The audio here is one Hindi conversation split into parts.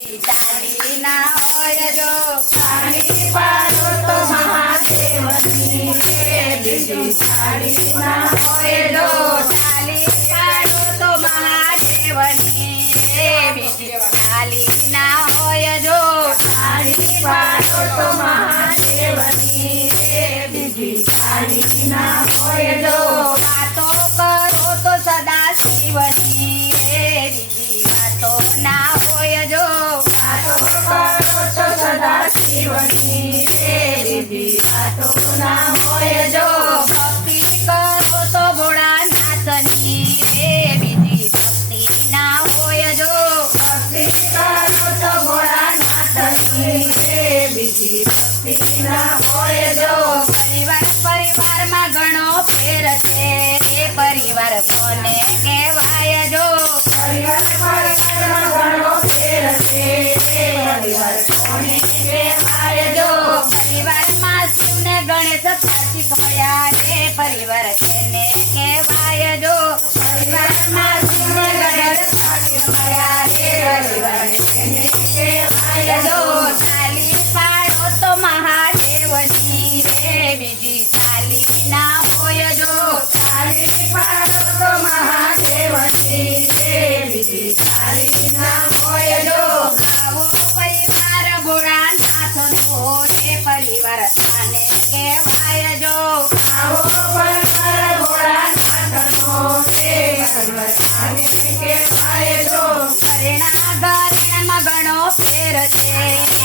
ચાલી ના હોય જો સાડી પાડો તો મહાદેવની. સાડી ના હોય જો પરિવારમાં ઘણો ફેર છે. એ પરિવાર કોને કહેવાય જો? પરિવાર સપાટી ખોયા રે પરિવાર છે ને.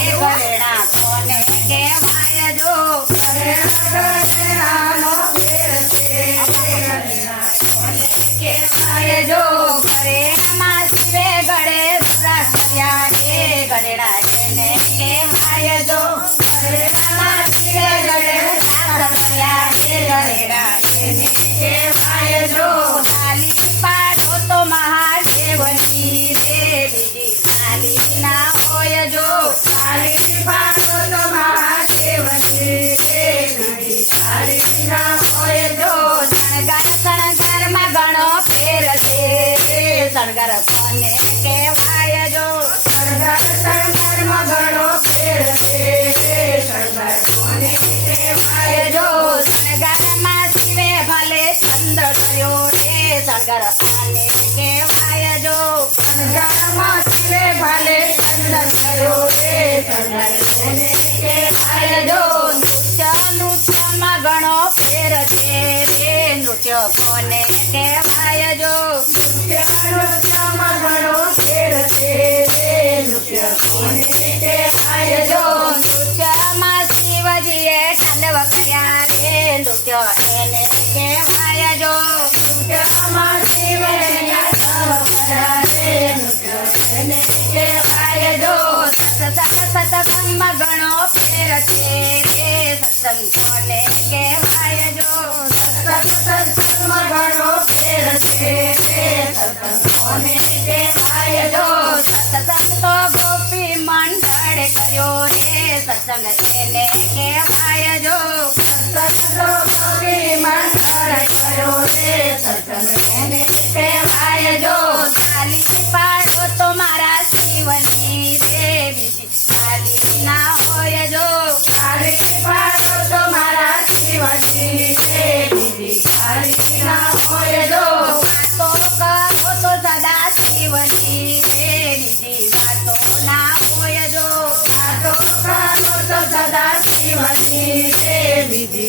ઘરડા કોને કહેવાય જો ઘરડાનો ફેર છે. કોને જેને કહેવાય જો ઘરડામાં શિવે ગળે પૂરા થયા રે सरगर कोने के वाय जो सरगर सरगर मगरो पेड़ पे सरगर कोने के वाय जो सरगर मासिवे भले संदर कयो रे। सरगर कोने के वाय जो सरगर मासिवे भले छंद कयो रे। सरगर कोने के वाय जो नृत्य नृत्य मगणो पेड़ के रे नृत्य कोने के નૃત્યમાં શિવજીએ તાંડવ કર્યા રે નૃત્ય એને કહેવાય જો નૃત્યમાં શિવે યાદવ કર્યા રે નૃત્ય કોને કહેવાય જો સત્સંગ સત્સંગમાં ઘણો ફેર છે રે સત્સંગ કોને કહેવાય જો સત્સંગ સત્સંગમાં ઘણો ફેર છે રે સત્સંગ કોને એને કહેવાય જો સત્સંગ તો કવિ મંડળ કર્યો રે સત્સંગ કોને કહેવાય જો તાલી પાડો તો મારા શિવની રે બીજી તાલી ના હોય જો તાળી પાડો તો મારા શિવજી રે બીજી તાળી ના હોય જો વાતો કરો તો સદા શિવની રે બીજી ಶಿವನೇ ಸೇವಿದಿ